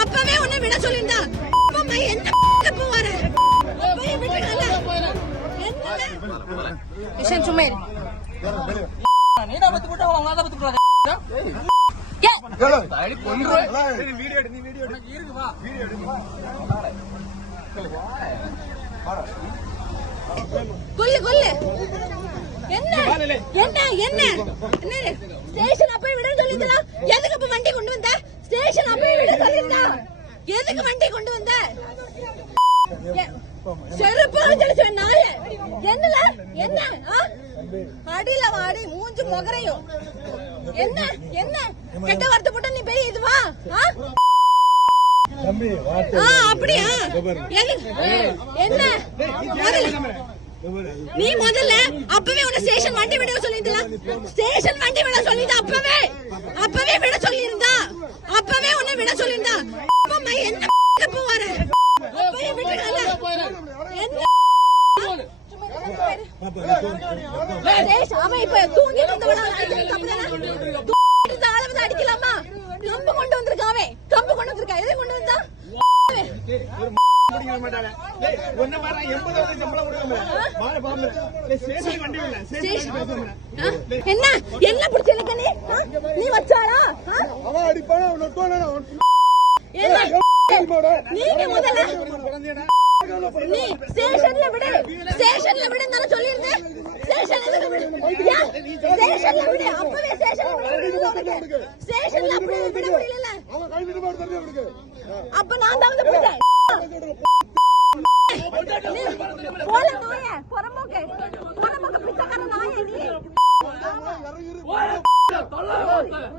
அப்பவே உன்னை விட சொல்லிருந்தா என்ன போவாரு விஷயம் சும்மா கொல்லு கொல்லு என்ன என்ன என்ன ஸ்டேஷன் அப்ப விட சொல்லிருந்தா எதுக்கு அப்ப வண்டி கொண்டு வந்த ஸ்டேஷன் அப்ப விட சொல்லிருந்தா எதுக்கு வண்டி கொண்டு வந்த செருப்பு நாய என்னல என்ன அடியில வாடி மூஞ்சு முகரையும் என்ன என்ன கெட்ட வார்த்தை போட்டு நீ பெரிய இதுவா அப்படியா என்ன நீ முதல்ல அப்பவே உன்னை ஸ்டேஷன் வண்டி விட சொல்லிருந்தா ஸ்டேஷன் வண்டி விட சொல்லிருந்தா அப்பவே விட சொல்லிருந்தா அப்பவே உன்னை விட சொல்லிருந்தா என்ன போவார அப்பவே விட்டுடல என்ன அவன் இப்ப தூங்கி இருந்தவனா அடிக்கலாமா கம்பு கொண்டு வந்திருக்காவே கம்பு கொண்டு வந்திருக்கா எதை கொண்டு வந்தா என்ன என்ன பிடிச்சிருக்க நீ வச்சாளா நீங்க முதல்ல நீ ஸ்டேஷன்ல விடு தான சொல்லிருந்தேன் ஸ்டேஷன்ல விடு அப்பவே ஸ்டேஷன்ல அப்படியே விட முடியல அப்ப நான் தான் வந்து பிடிச்சேன் போல நோயே புறம்போக்கு